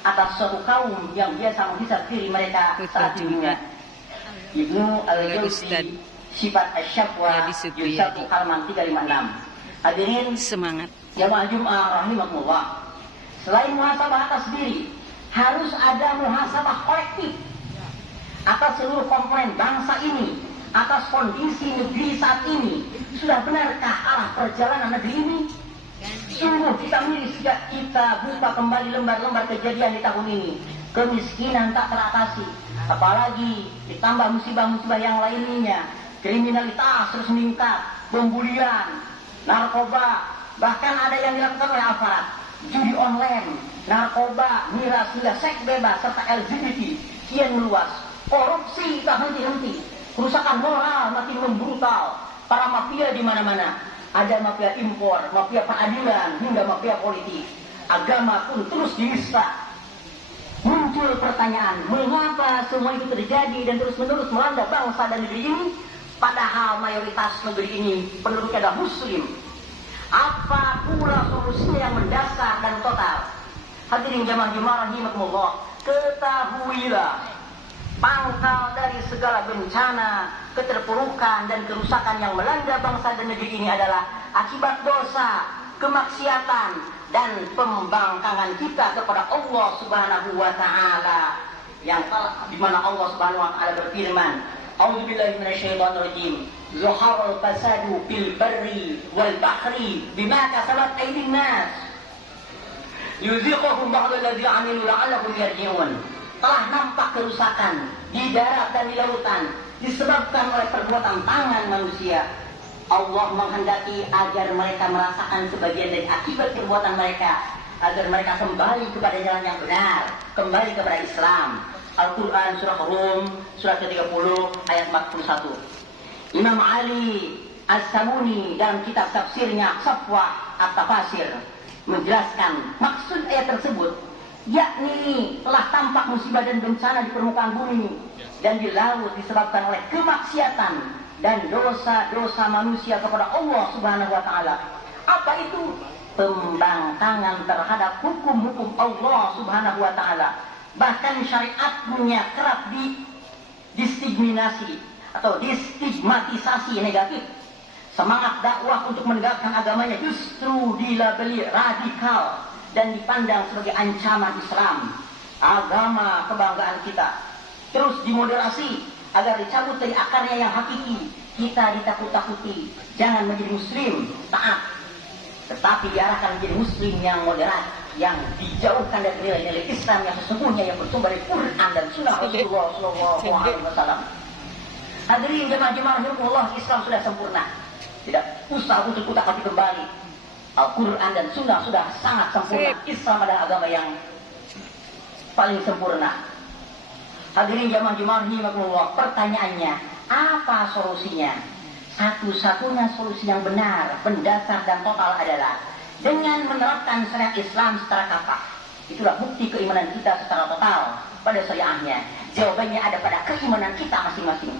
atas suatu kaum yang biasa menghisap diri mereka saat di dunia. Ibnu Al-Jauzi, Sifat Asy-Syafwa, juz 1 halaman 356. Hadirin semangat jamaah Jumat rahimakumullah. Selain muhasabah atas diri, harus ada muhasabah kolektif atas seluruh komponen bangsa ini, atas kondisi negeri saat ini. Sudah benarkah arah perjalanan negeri ini? Sungguh kita miris sejak kita buka kembali lembar-lembar kejadian di tahun ini. Kemiskinan tak teratasi, apalagi ditambah musibah-musibah yang lainnya. Kriminalitas terus meningkat, pembulian, narkoba, bahkan ada yang dilakukan oleh aparat, judi online, narkoba, miras hingga seks bebas serta LGBT kian meluas. Korupsi tak henti-henti, kerusakan moral makin membrutal, para mafia di mana-mana. Ada mafia impor, mafia peradilan, hingga mafia politik. Agama pun terus dirusak. Muncul pertanyaan, mengapa semua itu terjadi dan terus-menerus melanda bangsa dan negeri ini? Padahal mayoritas negeri ini penduduknya adalah Muslim. Apa pula solusinya yang mendasar dan total? Hadirin jamaah Jumat rahimakumullah, ketahuilah pangkal dari segala bencana, keterpurukan dan kerusakan yang melanda bangsa dan negeri ini adalah akibat dosa, kemaksiatan dan pembangkangan kita kepada Allah Subhanahu wa taala, yang di mana Allah Subhanahu wa taala berfirman, A'udzubillahi minasyaitonirrajim. Zaharal fasadu fil barri wal bahri bima kasabat aydin nas. Yuziquhum ba'da allazi 'amilu la'allahum yarji'un. Telah nampak kerusakan di darat dan di lautan disebabkan oleh perbuatan tangan manusia. Allah menghendaki agar mereka merasakan sebagian dari akibat perbuatan mereka, agar mereka kembali kepada jalan yang benar, kembali kepada Islam. Al-Quran surah Rum surah ke-30 ayat 41. Imam Ali As-Samuni dalam kitab tafsirnya Safwah At-Tafasir menjelaskan maksud ayat tersebut, yakni telah tampak musibah dan bencana di permukaan bumi dan di laut disebabkan oleh kemaksiatan dan dosa-dosa manusia kepada Allah Subhanahu wa taala. Apa itu? Pembangkangan terhadap hukum-hukum Allah Subhanahu wa taala. Bahkan syariatnya kerap distigmatisasi atau distigmatisasi negatif. Semangat dakwah untuk menegakkan agamanya justru dilabeli radikal dan dipandang sebagai ancaman Islam, agama kebanggaan kita. Terus dimoderasi agar dicabut dari akarnya yang hakiki. Kita ditakut-takuti, jangan menjadi muslim taat, tetapi diarahkan menjadi muslim yang moderat, yang dijauhkan dari nilai-nilai Islam yang sesungguhnya yang bersumber dari Quran dan Sunnah Rasulullah SAW. Hadirin jemaah-jemaah rahimahullah, Islam sudah sempurna, tidak usah untuk utak-atik kembali. Al-Quran dan Sunnah sudah sangat sempurna. Islam adalah agama yang paling sempurna. Hadirin jemaah-jemaah rahimahullah, pertanyaannya, apa solusinya? Satu-satunya solusi yang benar, mendasar dan total adalah dengan menerapkan syariat Islam secara kafah. Itulah bukti keimanan kita secara total pada syariahnya. Jawabannya ada pada keimanan kita masing-masing.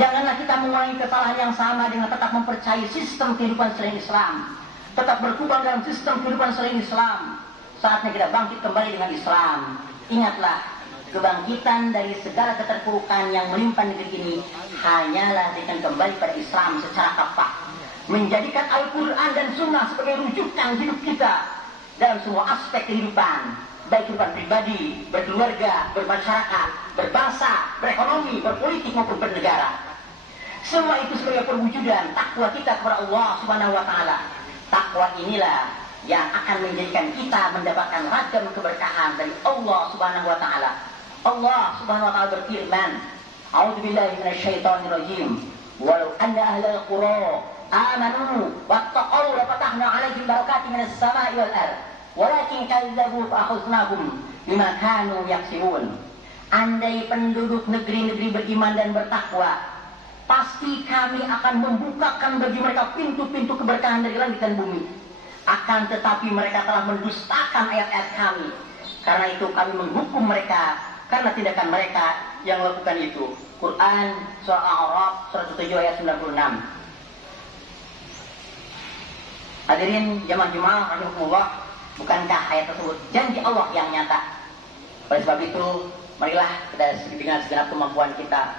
Janganlah kita mengulangi kesalahan yang sama dengan tetap mempercayai sistem kehidupan selain Islam, tetap berkubang dalam sistem kehidupan selain Islam. Saatnya kita bangkit kembali dengan Islam. Ingatlah, kebangkitan dari segala keterpurukan yang menimpa negeri ini hanyalah dengan kembali pada Islam secara kafah, menjadikan Al-Quran dan Sunnah sebagai rujukan hidup kita dalam semua aspek kehidupan, baik kehidupan pribadi, berkeluarga, bermasyarakat, berbangsa, berekonomi, berpolitik maupun bernegara. Semua itu sebagai perwujudan takwa kita kepada Allah Subhanahu wa taala. Takwa inilah yang akan menjadikan kita mendapatkan ragam keberkahan dari Allah Subhanahu wa taala. Allah Subhanahu wa taala berfirman, A'udzubillahi minasyaitonirrajim. Walau anna ahlal qura amanu wattaqau lafatahna 'alaihim barakatin minas sama'i wal ardh walakin kadzdzabu fa akhadnahum bima kanu yaksibun. Andai penduduk negeri-negeri beriman dan bertakwa, pasti kami akan membukakan bagi mereka pintu-pintu keberkahan dari langit dan bumi. Akan tetapi mereka telah mendustakan ayat-ayat kami. Karena itu kami menghukum mereka karena tindakan mereka yang melakukan itu. Quran surah Al-A'raf surah 7 ayat 96. Hadirin jamaah-jamaah rahimahullah, bukankah ayat tersebut janji Allah yang nyata? Oleh sebab itu, marilah kita dengan segenap kemampuan kita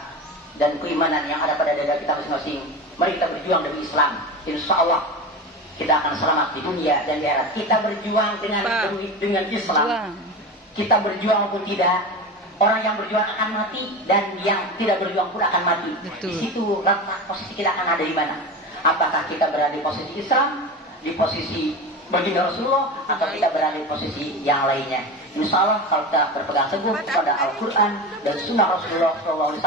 dan keimanan yang ada pada dada kita masing-masing, mari kita berjuang demi Islam. Insya Allah kita akan selamat di dunia dan di akhirat. Kita berjuang dengan Islam. Kita berjuang maupun tidak, orang yang berjuang akan mati dan yang tidak berjuang pun akan mati. Betul. Di situ letak posisi kita akan ada di mana? Apakah kita berada di posisi Islam, di posisi baginda Rasulullah, atau kita berada di posisi yang lainnya? Insya Allah kalau kita berpegang teguh kepada Al-Quran dan Sunnah Rasulullah SAW,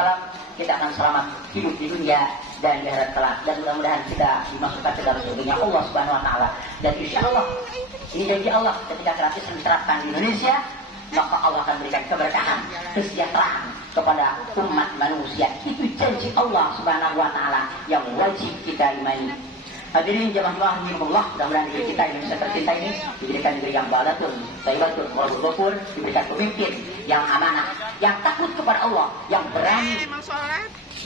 kita akan selamat hidup di dunia dan di akhirat kelak. Dan mudah-mudahan kita dimasukkan ke dalam surganya Allah Subhanahu Wa Taala. Dan insya Allah ini janji Allah, ketika gratis diterapkan di Indonesia, maka Allah akan berikan keberkahan, kesejahteraan kepada umat manusia. Itu janji Allah Subhanahu Wa Taala yang wajib kita imani. Hadirin jamaah Allah, mudah-mudahan negeri kita Indonesia tercinta ini diberikan negeri yang balatun, thayyibatun, ghafur, diberikan pemimpin yang amanah, yang takut kepada Allah, yang berani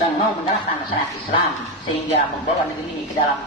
dan mau menerapkan syariat Islam sehingga membawa negeri ini ke dalam